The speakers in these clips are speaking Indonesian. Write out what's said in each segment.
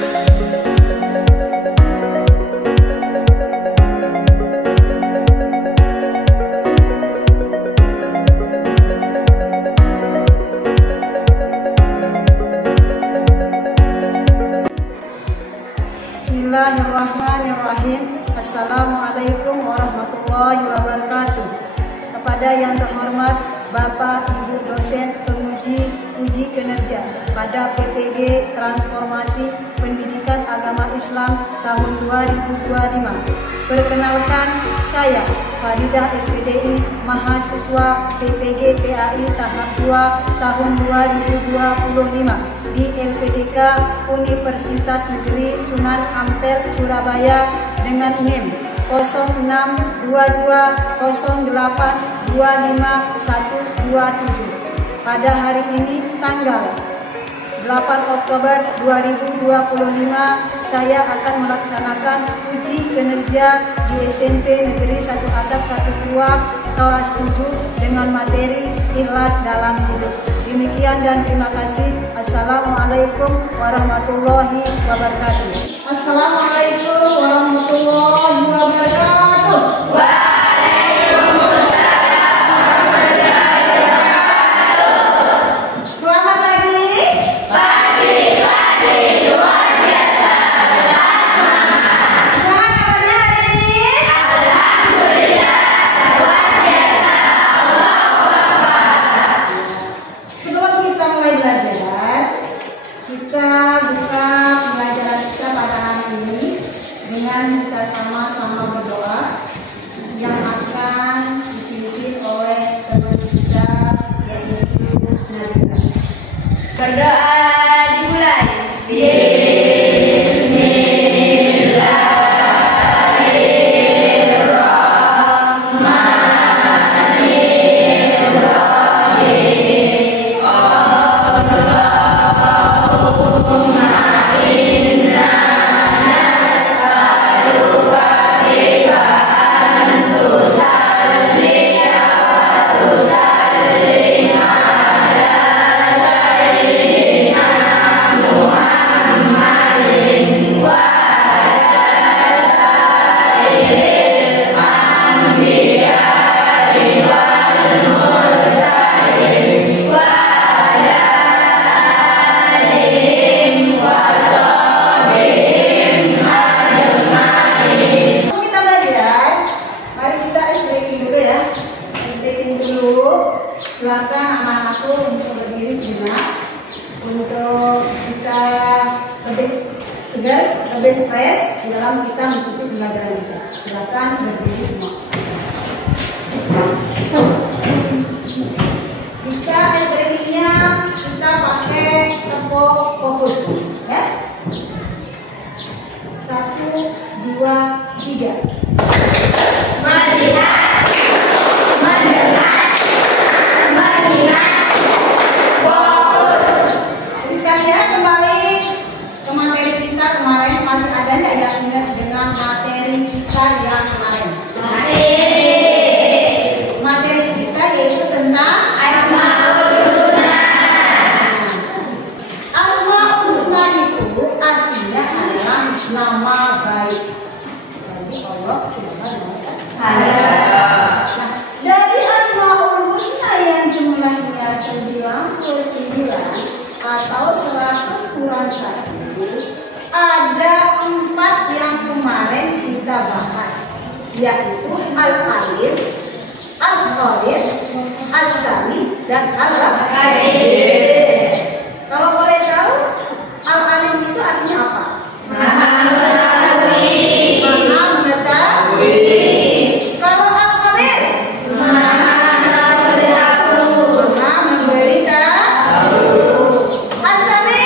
Bismillahirrahmanirrahim. Assalamualaikum warahmatullahi wabarakatuh. Kepada yang terhormat Bapak Ibu dosen penguji uji kinerja pada PPG Transformasi Pendidikan Agama Islam tahun 2025. Perkenalkan, saya Faridah SPDI, mahasiswa PPG PAI tahap 2 tahun 2025 di LPDK Universitas Negeri Sunan Ampel, Surabaya dengan NIM 062082525127. Pada hari ini tanggal 8 Oktober 2025 saya akan melaksanakan uji kinerja di SMP Negeri 1 Adab 1 Tua kelas 7 dengan materi ikhlas dalam hidup. Demikian dan terima kasih. Assalamualaikum warahmatullahi wabarakatuh. Assalamualaikum warahmatullahi wabarakatuh. Kita sama-sama berdoa yang akan dipimpin oleh teman kita yaitu Nabila. Berdoa dimulai. Silakan anak-anakku bisa berdiri sejenak untuk kita lebih segar, lebih fresh di dalam kita mengikuti pembelajaran kita. Silakan berdiri semua. Jika SPDI-nya kita pakai tepuk fokus, ya. 1, 2, 3. Melihat, mendengar, mengingat, fokus. Jadi sekalian kembali ke materi kita kemarin, masih ada nggak yang ingat dengan materi kita yang kemarin? Materi kita yaitu tentang Asmaul Husna. Asmaul Husna itu artinya adalah nama baik bagi Allah Subhanahu wa Ta'ala. Nah, dari Asmaul Husna yang jumlahnya 99 atau 100 kurang 1, ada 4 yang kemarin kita bahas, yaitu Al-Alim, Al-Qadir, As-Sami, dan Al-Qadir. Kalau boleh tahu, Al-Alim itu artinya apa? Maha mengetahui. Maha mengetahui. Kalau Al-Qadir, Maha memberitahu. Maha memberitahu. As-Sami,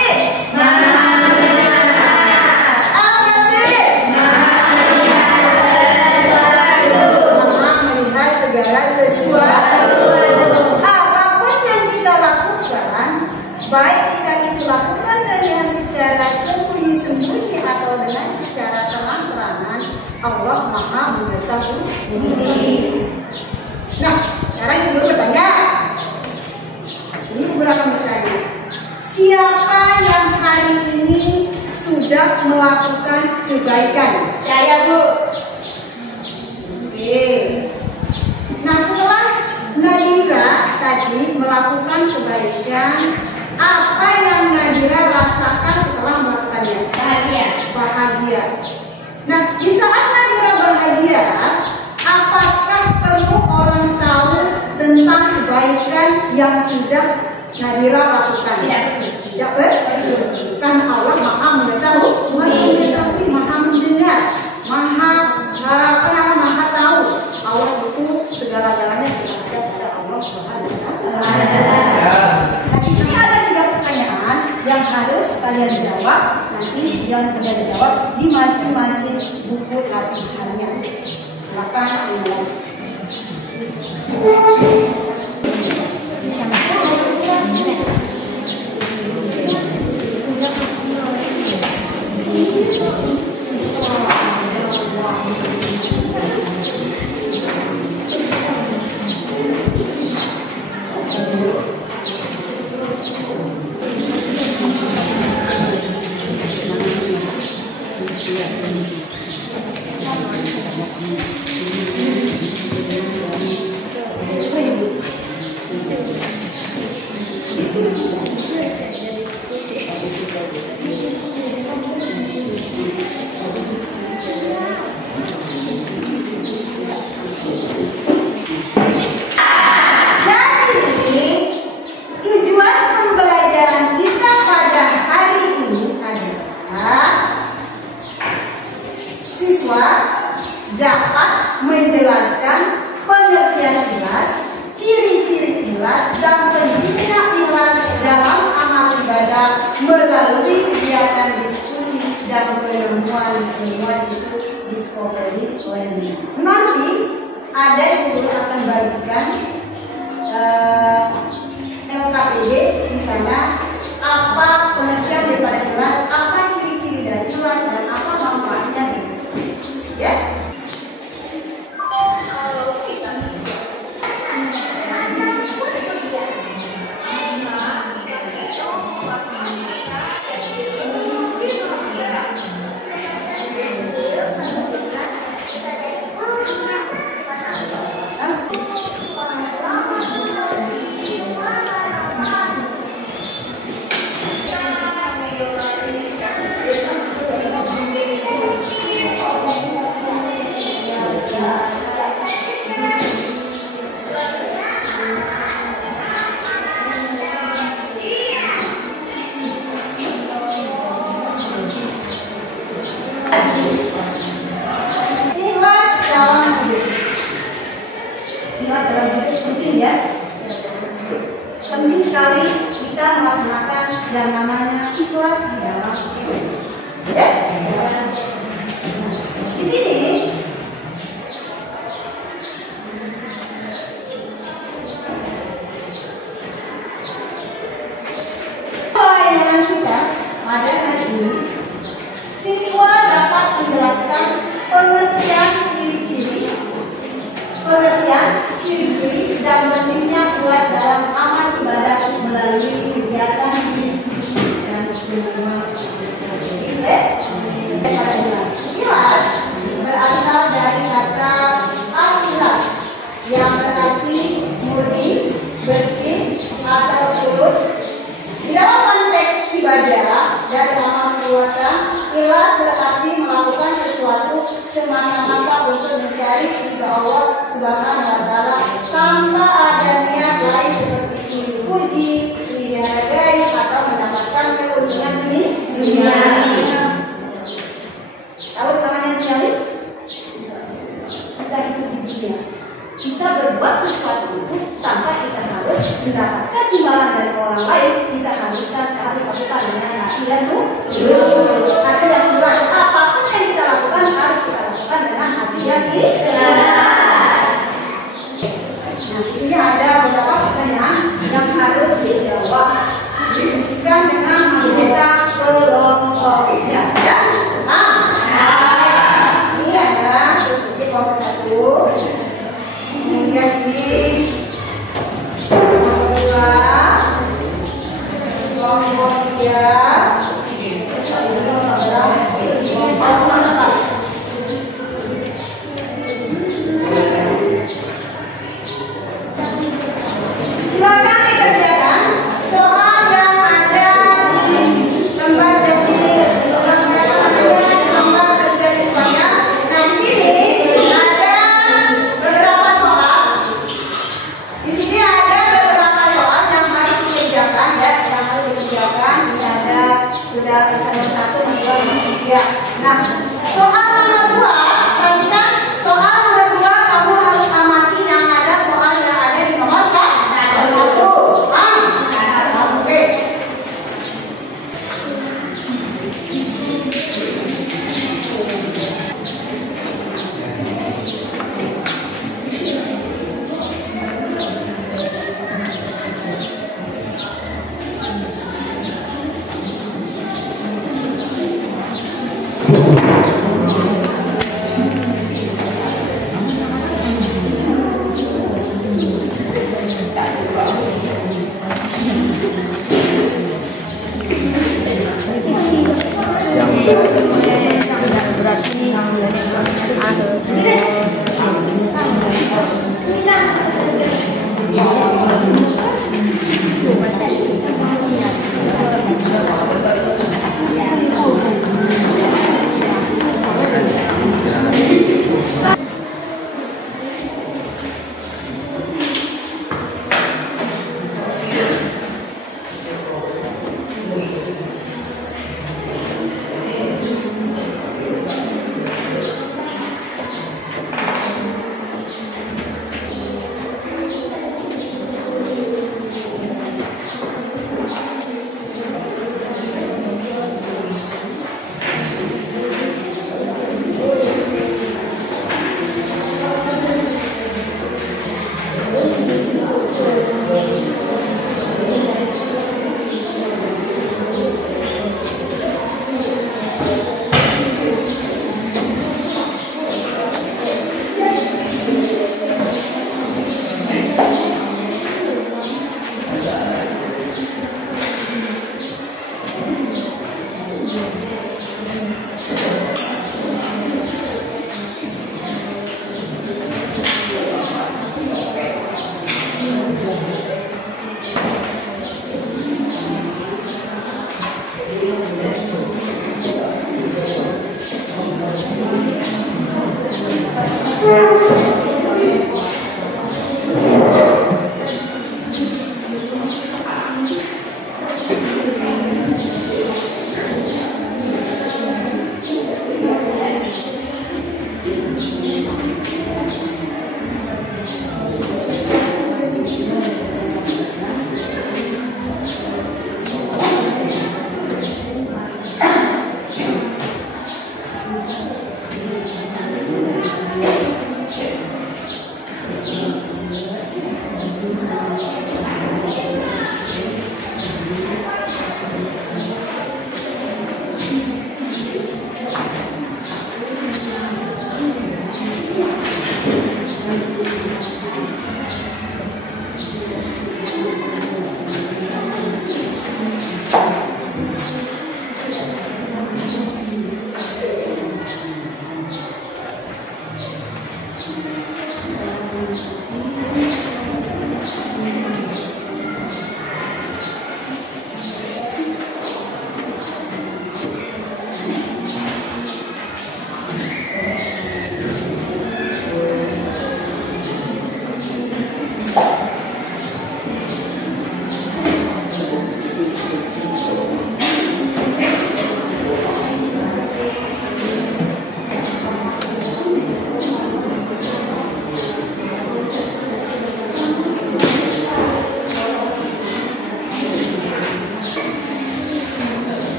Maha mendengar. Al-Basir, Maha melihat segala sesuatu. apapun yang kita lakukan, baik kita itu lakukan dengan secara sembunyi-sembunyi atau dengan secara terang-terangan, Allah Maha mengetahui. Nah, sekarang ibu bertanya. Ini ibu akan bertanya, siapa yang hari ini sudah sudah melakukan kebaikan? Saya, Bu. Oke. Nah, setelah Nadira tadi melakukan kebaikan, apa yang Nadira rasakan setelah melakukannya? Bahagia. Bahagia. Nah, di saat Nadira bahagia, apakah perlu orang tahu tentang kebaikan yang sudah Nadira lakukan? Tidak perlu. Karena Allah Maha mengetahui, Maha mendengar, Maha tahu. Allah itu segala-galanya sudah ada pada Allah Subhanahu wa Ta'ala. Nah, di sini ada 3 pertanyaan yang harus kalian jawab. Nanti yang kalian jawab di masing-masing buku latihannya. Silakan dimulai. Dapat menjelaskan pengertian ikhlas, ciri-ciri ikhlas, dan pentingnya ikhlas dalam amal ibadah melalui kegiatan diskusi dan penemuan itu discovery learning. Nanti ada yang guru akan bagikan LKPD di sana apa pengertian daripada ikhlas, apa ciri-ciri dari ikhlas, dan apa manfaatnya dari diskusi. Ya. Penting sekali kita melaksanakan yang namanya ikhlas di dalam hidup. Ya? Di sini pelajaran kita pada hari ini, siswa dapat menjelaskan pengertian ciri-ciri dan pentingnya ikhlas dalam amal ibadah melalui kegiatan diskusi dan penemuan. Ikhlas berasal dari kata al-ikhlas yang berarti murni, bersih atau tulus. Di dalam konteks ibadah dan amal perbuatan, ikhlas berarti melakukan sesuatu semata-mata untuk mencari ridho Allah Subhanahu wa Ta'ala tanpa ada niat lain seperti dipuji, dihargai atau mendapatkan keuntungan dunia. Tahu namanya dunia? Kita hidup di dunia. Kita berbuat sesuatu itu tanpa kita harus mendapatkan imbalan dari orang lain. Kita harus lakukan dengan hati dan tulus. Hati yang ikhlas. Apapun yang kita lakukan harus kita lakukan dengan hati yang ikhlas. Nah, di sini ada beberapa pertanyaan yang harus dijawab. 1, 2, 3. Nah, soal nomor 2, perhatikan soal nomor 2 kamu harus amati yang ada soal yang ada di nomor 1. Oke.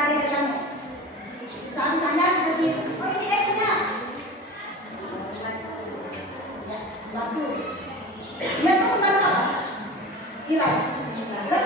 dari kamu. Misalnya kasih, oh ini esnya. Ya, batu. Dia tuh apa? Ilas. Ilas